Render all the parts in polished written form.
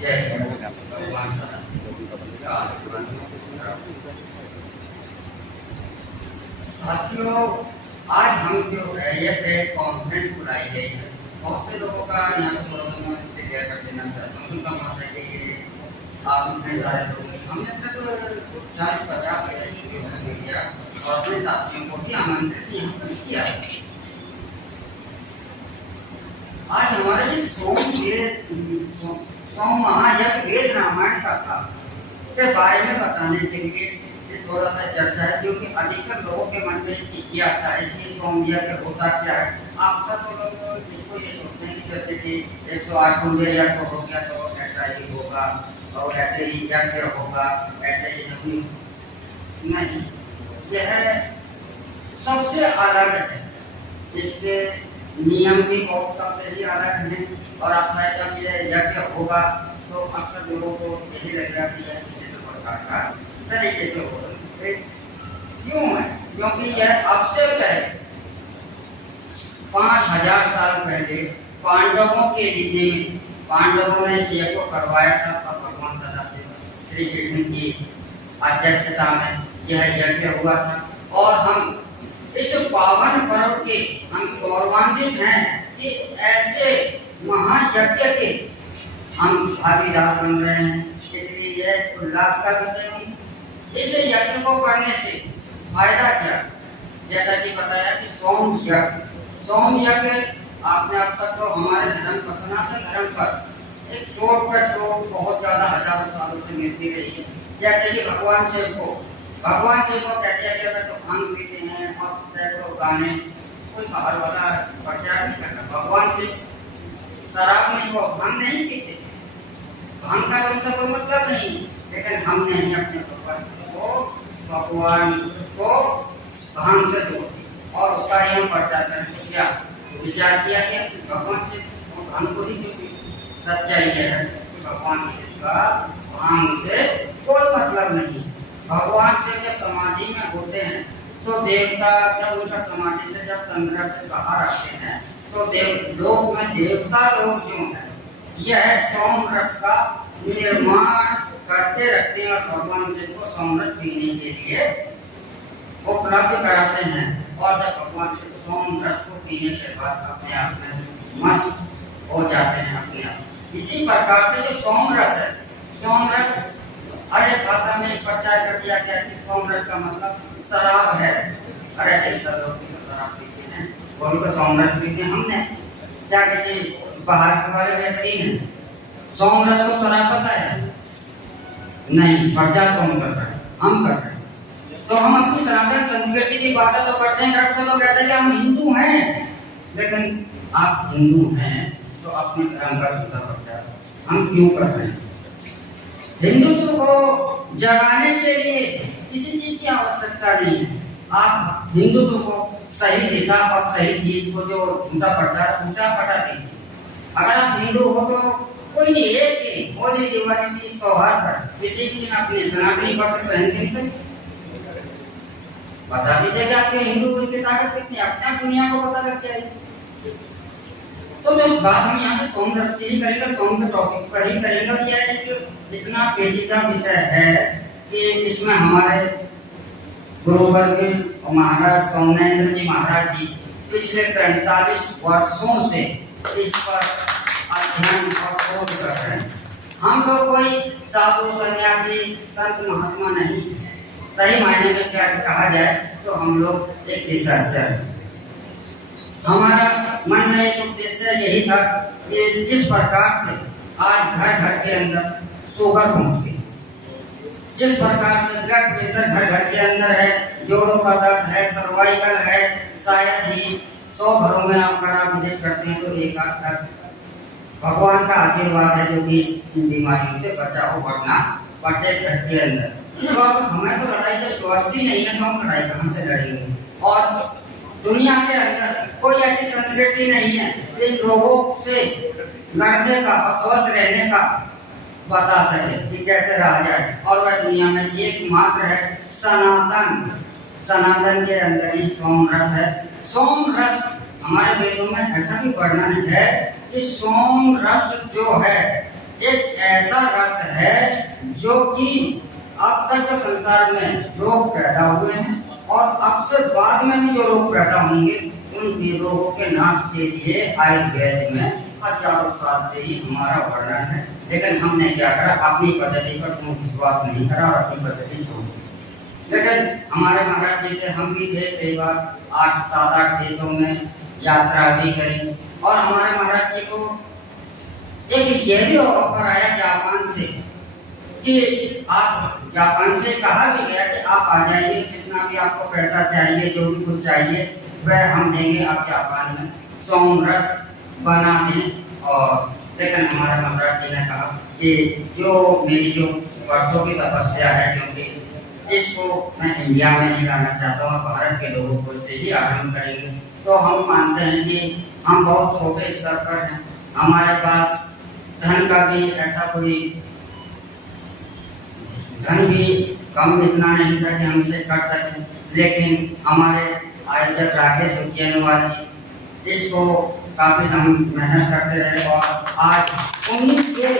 जय भगवान साथियों, आज हम जो है ये प्रेस कॉन्फ्रेंस बुलाई गई है। बहुत से लोगों का यहाँ पर थोड़ा सा मैं क्लियर कर देना चाहता हूँ। उनका मत है कि ये आप इतने सारे लोग हमने सिर्फ 40-50 मीडिया और अपने साथियों को भी आमंत्रित यहाँ पर किया। आज हमारे सोम महायज्ञ वेद रामायण कथा के बारे में बताने के लिए ये थोड़ा सा चर्चा है, क्योंकि अधिकतर लोगों के मन में जिज्ञासा है कि सोम यज्ञ होता क्या है। आप सब तो लोग इसको ये सोचते हैं कि जैसे कि 108 कुंडे यज्ञ हो गया तो ऐसा ही होगा और ऐसे ही यज्ञ होगा, ऐसे ही नहीं। यह सबसे अलग है, इसके नियम भी बहुत सबसे ही अलग है। और आपका जब ये यज्ञ होगा तो अक्सर लोगों को यही लगेगा कि यह विभिन्न प्रकार का तरीके से होगा। क्यों है? क्योंकि यह अब से पहले 5000 साल पहले पांडवों के लिए पांडवों ने इस यज्ञ को करवाया था और भगवान सदाशिव श्री कृष्ण की अध्यक्षता में यह यज्ञ हुआ था। और हम इस पावन पर्व के हम गौरवान्वित हैं कि ऐसे महायज्ञ के हम भागीदार बन रहे हैं, इसलिए यह उल्लास का विषय है। इस यज्ञ को करने से फायदा क्या? जैसा कि बताया कि सोम यज्ञ आपने अब तक तो हमारे धर्म पर सनातन धर्म पर एक छोट पर छोट बहुत ज्यादा हजारों सालों से मिलती रही है। जैसे कि भगवान शिव को कहते हैं कि मैं तो भांग पीते हैं और सैकड़ों गाने, कोई बाहर वाला प्रचार नहीं करता। भगवान शिव शराब में वो भांग नहीं पीते, भांग का उनका कोई मतलब नहीं। लेकिन हमने ही अपने भगवान को भांग से जोड़ दिया और उसका ही हम प्रचार करने विचार किया कि भगवान शिव भांग को ही क्यों पीते। सच्चाई यह है कि भगवान शिव का भांग से कोई मतलब नहीं। भगवान से जब समाधि में होते हैं तो देवता जब उनका समाधि से जब तंद्रा से बाहर आते हैं तो लोक में देवता लोग क्यों है, यह सोम रस का निर्माण करते रखते हैं और भगवान शिव को सोम रस पीने के लिए उपलब्ध कराते हैं। और जब भगवान शिव सोम रस को पीने के बाद अपने आप में मस्त हो जाते हैं अपने आप। इसी प्रकार से जो सोम रस है, सोम रस अरे भाषा में प्रचार कर दिया गया कि सोम रस का मतलब शराब है। अरे लोग तो शराब पीते हैं, वो भी तो सोम रस पीते हैं। हमने क्या किसी बाहर के वाले व्यक्ति ने सोम रस को शराब बताया? नहीं, प्रचार कौन कर रहा है? हम कर रहे हैं। तो हम अपनी सनातन संस्कृति की बातें तो करते हैं, तो लोग कहते हैं कि हम हिंदू हैं। लेकिन आप हिंदू हैं तो अपने धर्म का झूठा प्रचार हम क्यों कर रहे हैं? हिंदुत्व को जगाने के लिए किसी चीज की आवश्यकता नहीं है। आप हिंदुत्व को सही दिशा और सही चीज को जो झूठा प्रचार है उसे आप हटा दीजिए। अगर आप हिंदू हो तो कोई नहीं, एक होली दिवाली की त्योहार पर किसी भी दिन अपने सनातनी वस्त्र पहन के निकलिए, बता दीजिए कि आपके हिंदू की ताकत कितनी, अपने दुनिया को पता लग जाएगी। तो जो बात हम यहाँ पे सोम रस की ही करेंगे, सोम के टॉपिक पर ही करेंगे। और यह है कि इतना पेचीदा विषय है कि इसमें हमारे गुरुवर्ग महाराज सोमेंद्र जी महाराज जी पिछले 45 वर्षों से इस पर अध्ययन और शोध कर रहे हैं। हम लोग कोई साधु सन्यासी संत महात्मा नहीं, सही मायने में क्या कहा जाए तो हम लोग एक रिसर्चर हैं। हमारा मन में एक उद्देश्य यही था कि जिस प्रकार से आज घर घर के अंदर शुगर पहुंच गई, जिस प्रकार से ब्लड प्रेशर घर घर के अंदर है, जोड़ों का दर्द है, सर्वाइकल है, शायद ही 100 घरों में आप अगर आप विजिट करते हैं तो एक आध घर भगवान का आशीर्वाद है जो कि इन बीमारियों से बचाओ, वरना प्रत्येक घर के अंदर। तो अब हमें तो लड़ाई जब स्वस्थ ही नहीं है तो हम लड़ाई कहाँ से लड़ेंगे? और दुनिया के अंदर कोई ऐसी संस्कृति नहीं है इन रोगों से लड़ने का और स्वस्थ रहने का बता सके कि कैसे रहा जाए। और वह दुनिया में एकमात्र है सनातन के अंदर ही सोम रस है। सोम रस हमारे वेदों में ऐसा भी वर्णन है कि सोम रस जो है एक ऐसा संसार में रोग पैदा हुए हैं और अब से बाद में भी जो रोग पैदा होंगे उन रोगों के नाश के लिए आयुर्वेद में हजारों साल से ही हमारा वर्णन है। लेकिन हमने क्या करा, अपनी पद्धति पर कोई विश्वास नहीं करा और अपनी पद्धति छोड़ दी। लेकिन हमारे महाराज जी थे, हम भी थे, कई बार 7-8 देशों में यात्रा भी करी और हमारे महाराज जी को एक ये भी ऑफर आया जापान से कि आप, जापान से कहा भी गया कि आप आ जाइए, जितना भी आपको पैसा चाहिए, जो भी कुछ चाहिए वह हम देंगे, आप जापान में सोमरस बना दें। और लेकिन हमारे महाराज जी ने कहा कि जो मेरी जो वर्षों की तपस्या है, क्योंकि इसको मैं इंडिया में नहीं लाना चाहता हूँ, भारत के लोगों को इससे ही आरंभ करेंगे। तो हम मानते हैं कि हम बहुत छोटे स्तर पर हैं, हमारे पास धन का भी ऐसा कोई धन भी कम इतना नहीं था कि हम इसे कर सकें। लेकिन हमारे आयोजक राकेश उज्जैन वाले इसको काफी हम मेहनत करते रहे और आज उनके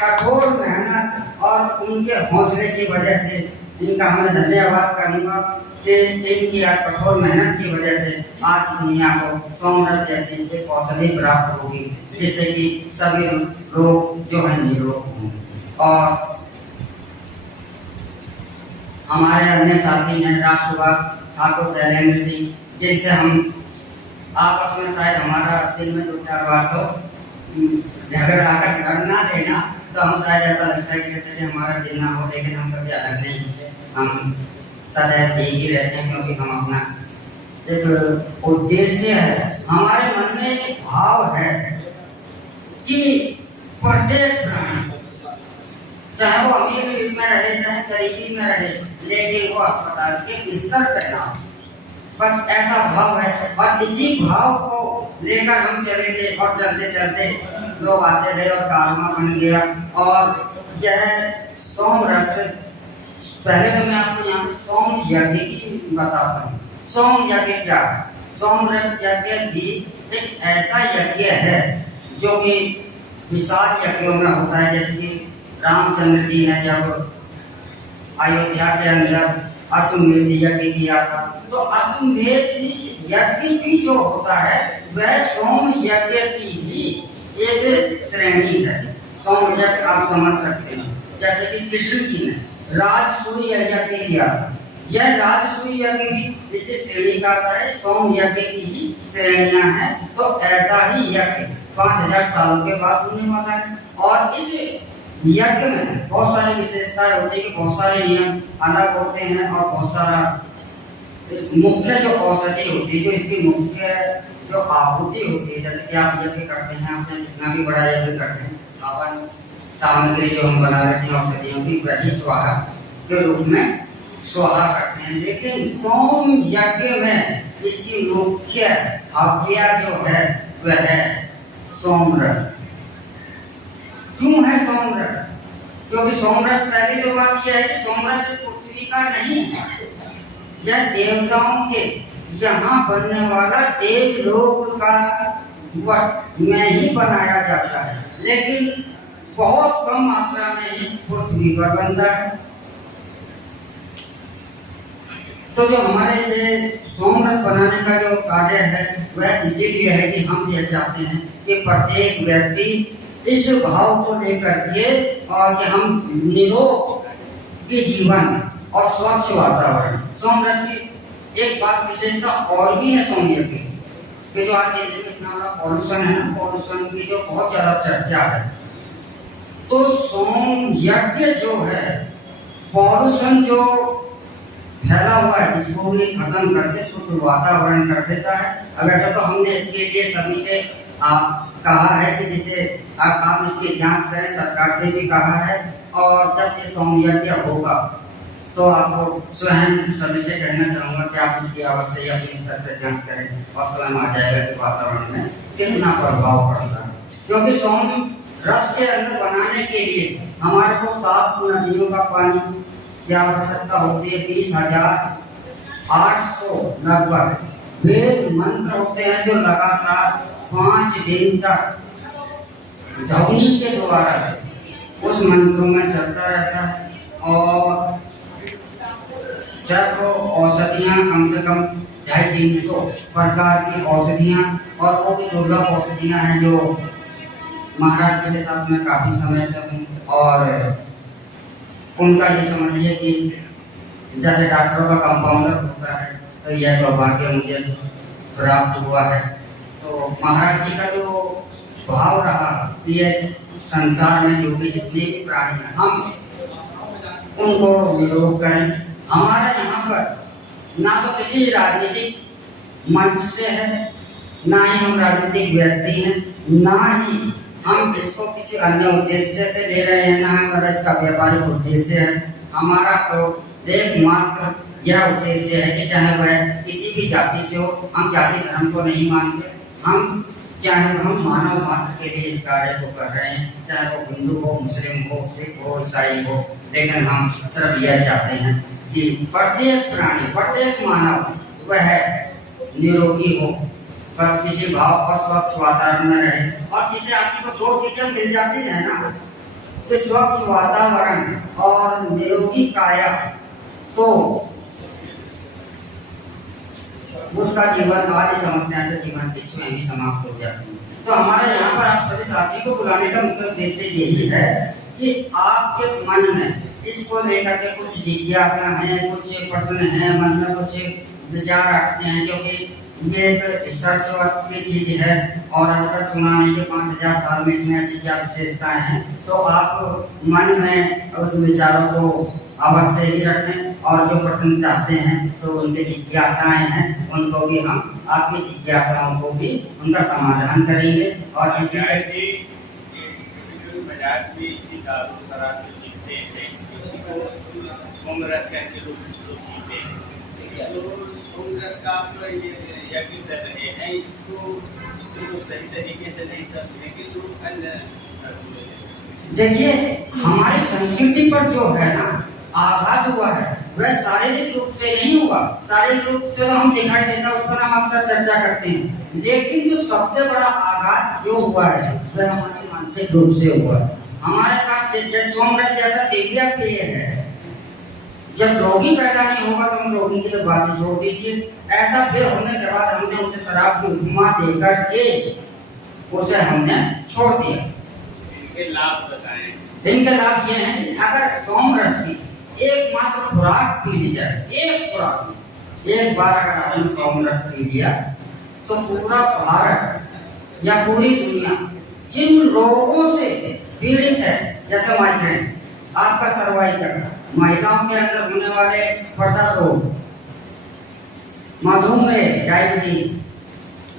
कठोर मेहनत और उनके हौसले की वजह से इनका हमें धन्यवाद करूँगा कि इनकी आज कठोर मेहनत की वजह से आज दुनिया को सोमरस जैसी एक औषधि प्राप्त होगी, जिससे कि सभी लोग जो है निरोग हों। और हमारे अन्य साथी हैं राष्ट्रवाद ठाकुर शैलेंद्र सिंह, जिनसे हम आपस में शायद हमारा दिन में 2-4 बार तो झगड़ा आकर लड़ना देना, तो हम शायद ऐसा लगता है कि जैसे कि हमारा दिन ना हो, लेकिन हम कभी अलग नहीं होते, हम सदैव एक ही रहते हैं। क्योंकि हम अपना एक उद्देश्य है, हमारे मन में एक भाव है कि प्रत्येक प्राणी, चाहे वो अमीर में रहे चाहे गरीबी में रहे, लेकिन वो अस्पताल के बिस्तर पर ना, बस ऐसा भाव है। और इसी भाव को लेकर हम चले गए और चलते चलते लोग आते गए और कारवा बन गया। और यह सोमरस, पहले तो मैं आपको यहाँ सोम यज्ञ की बताता हूँ। सोम यज्ञ क्या है? सोमरस यज्ञ भी एक ऐसा यज्ञ है जो कि विशाल यज्ञों में होता है। जैसे कि रामचंद्र जी ने जब अयोध्या के अंदर अश्वमेध यज्ञ किया था, तो अश्वमेध यज्ञ भी जो होता है वह सोम यज्ञ की ही एक श्रेणी है। सोम यज्ञ आप समझ सकते हैं, जैसे कि कृष्ण जी ने राजसूय यज्ञ किया था, यह राजसूय यज्ञ भी इसी श्रेणी का आता है, सोम यज्ञ की ही श्रेणियां हैं। तो ऐसा ही यज्ञ 5000 सालों के बाद होने वाला है। और इस यज्ञ में बहुत सारी विशेषताएं होती है कि बहुत सारे नियम अलग होते हैं और बहुत सारा मुख्य जो औषधि होती है, जो इसकी मुख्य जो आहुति होती है, जैसे कि आप यज्ञ करते हैं, आप जितना भी बड़ा यज्ञ करते हैं, हवन सामग्री जो हम बना लेते हैं औषधियों की, वही स्वाहा के रूप में स्वाहा करते हैं। लेकिन सोम यज्ञ में इसकी मुख्य हव्य जो है वह है सोमरस। क्यों है सोमरस? क्योंकि सोमरस, पहली तो बात यह है कि सोमरस पृथ्वी का नहीं है, यह देवताओं के यहाँ बनने वाला देवलोक का वट में ही बनाया जाता है, लेकिन बहुत कम मात्रा में ही पृथ्वी पर बनता है। तो जो हमारे ये सोमरस बनाने का जो कार्य है वह इसीलिए है कि हम ये चाहते हैं कि प्रत्येक व्यक्ति इस भाव को लेकर के और कि हम निरोग के जीवन और स्वच्छ वातावरण। सोमरस की एक बात विशेषता और भी है सोम यज्ञ की, कि जो आज दिल्ली में इतना बड़ा पॉल्यूशन है ना, पॉल्यूशन की जो बहुत ज्यादा चर्चा है, तो सोम यज्ञ जो है पॉल्यूशन जो फैला हुआ है इसको भी खत्म करके शुद्ध वातावरण कर देता है। अब ऐसा तो हमने इसके लिए सभी से कहा है कि जैसे आप इसकी जांच करें, सरकार से भी कहा है। और जब ये सोम यज्ञ होगा तो आपको स्वयं सभी से कहना चाहूँगा कि आप इसकी अवश्य अपनी स्तर से जांच करें और स्वयं आ जाएगा कि वातावरण में कितना प्रभाव पड़ता है। क्योंकि सोम रस के अंदर बनाने के लिए हमारे को 7 नदियों का पानी की आवश्यकता होती है। 20,800 लगभग वेद मंत्र होते हैं जो लगातार 5 दिन तक ध्वनि के द्वारा से उस मंत्रों में चलता रहता है। और सैकड़ों औषधियाँ, कम से कम 250-300 प्रकार की औषधियाँ, और वो भी दुर्लभ औषधियाँ हैं जो महाराज जी के साथ में काफी समय से हूँ। और उनका ये समझिए कि जैसे डॉक्टरों का कंपाउंडर होता है, तो यह सौभाग्य मुझे प्राप्त हुआ है। तो महाराज जी का जो भाव रहा कि ये संसार में जो भी जितने भी प्राणी हैं, हम उनको निरोग करें। हमारा यहाँ पर ना तो किसी राजनीतिक मंच से है, ना ही हम राजनीतिक व्यक्ति हैं, ना ही हम इसको किसी अन्य उद्देश्य से ले रहे हैं, ना हमारा इसका व्यापारिक उद्देश्य है। हमारा तो एकमात्र यह उद्देश्य है कि चाहे वह किसी भी जाति से हो, हम जाति धर्म को नहीं मानते, चाहे हम मानव मात्र के लिए इस कार्य को कर रहे हैं, चाहे वो हिंदू हो, मुस्लिम हो, सिख हो, ईसाई हो, लेकिन हम सिर्फ यह चाहते हैं कि प्रत्येक प्राणी, प्रत्येक मानव वह निरोगी हो, बस किसी भाव और स्वच्छ वातावरण में रहे। और जिसे आदमी को 2 चीजें मिल जाती है ना, तो स्वच्छ वातावरण और निरोगी काया, तो उसका जीवन वाली समस्याएं तो जीवन की स्वयं ही समाप्त हो जाती है। तो हमारे यहाँ पर आप सभी साथी को बुलाने का मुख्य उद्देश्य यही है कि आपके मन में इसको लेकर के कुछ जिज्ञासा है, कुछ प्रश्न है, मन में कुछ विचार रखते हैं, क्योंकि ये एक रिसर्च की चीज है और अब तक सुना नहीं कि 5000 साल में इसमें ऐसी क्या विशेषताएं हैं। तो आप मन में उस विचारों को अवश्य ही रखें, और जो प्रश्न चाहते हैं तो उनकी जिज्ञासाएं हैं, उनको भी हम आपकी जिज्ञासाओं को भी उनका समाधान करेंगे। और इसी देखिए, हमारी संस्कृति पर जो है ना आघात हुआ है, वह शारीरिक रूप से नहीं हुआ। शारीरिक रूप से तो हम दिखाई देता है, उस पर हम अक्सर चर्चा करते हैं, लेकिन जो सबसे बड़ा आघात जो हुआ है वह हमारे मानसिक रूप से हुआ। हमारे पास सोमरस जैसा दिव्य पेय है, जब रोगी पैदा नहीं होगा तो हम रोगी की तो बात छोड़ दीजिए, ऐसा पेय होने के बाद हमने उसे शराब की उपमा देकर के उसे हमने छोड़ दिया। इनके लाभ बताएं। इनके लाभ ये हैं कि अगर सोमरस की एक मात्र खुराक पी ली जाए, एक खुराक, एक बार अगर आपने सोमरस पी लिया, तो पूरा भारत या पूरी दुनिया जिन रोगों से पीड़ित है, जैसे माइग्रेन, आपका सर्वाइकल, महिलाओं के अंदर होने वाले पर्दा रोग, मधुमेह, डायबिटीज,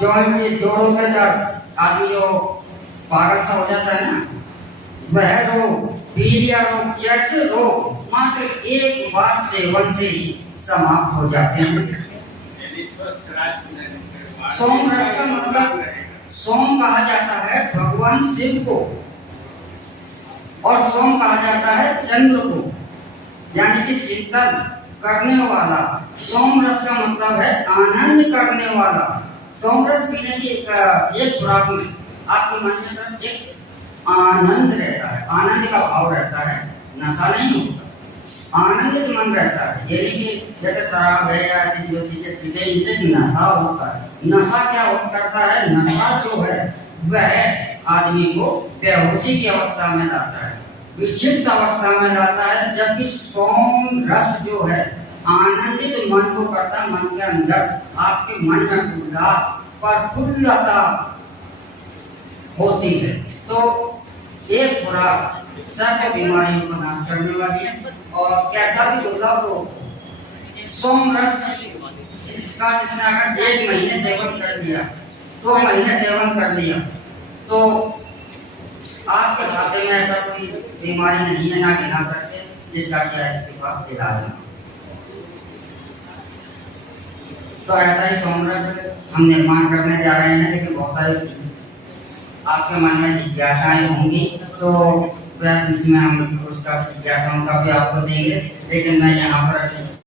जॉइंट जोड़ों के दर्द, आदमी जो पागल सा हो जाता है ना, वह रोग, पीलिया रोग जैसे रोग मात्र एक बार सेवन से ही समाप्त हो जाते हैं। सोमरस का मतलब, सोम कहा जाता है भगवान शिव को, और सोम कहा जाता है चंद्र को, यानी कि शीतल करने वाला। सोमरस का मतलब है आनंद करने वाला। सोमरस पीने की एक खुराक में आपके मन में एक आनंद रहता है, आनंद का भाव रहता है, नशा नहीं होता, आनंदित मन रहता है। ये नहीं कि जैसे शराब है या ऐसी जो चीजें पीते हैं इनसे नशा होता है। नशा क्या करता है? नशा जो है वह आदमी को बेहोशी की अवस्था में लाता है, विक्षिप्त अवस्था में लाता है, जबकि सोम रस जो है आनंदित मन को करता है। मन के अंदर आपके मन में उल्लास, प्रफुल्लता होती है। तो एक खुराक सैकड़ों बीमारियों को नाश करने वाली है, और कैसा भी दुर्लभ रोग सोमरस का जिसने अगर 1 महीने सेवन कर लिया, 2 महीने सेवन कर लिया, तो आपके खाते में ऐसा कोई बीमारी नहीं है, ना गिना सकते, जिसका क्या इसके पास इलाज ना। तो ऐसा ही सोमरस हम निर्माण करने जा रहे हैं, लेकिन बहुत सारे आपके मन में जिज्ञासाएं होंगी, तो वह बीच में हम उसका जिज्ञासाओं का भी आपको देंगे, लेकिन मैं यहाँ पर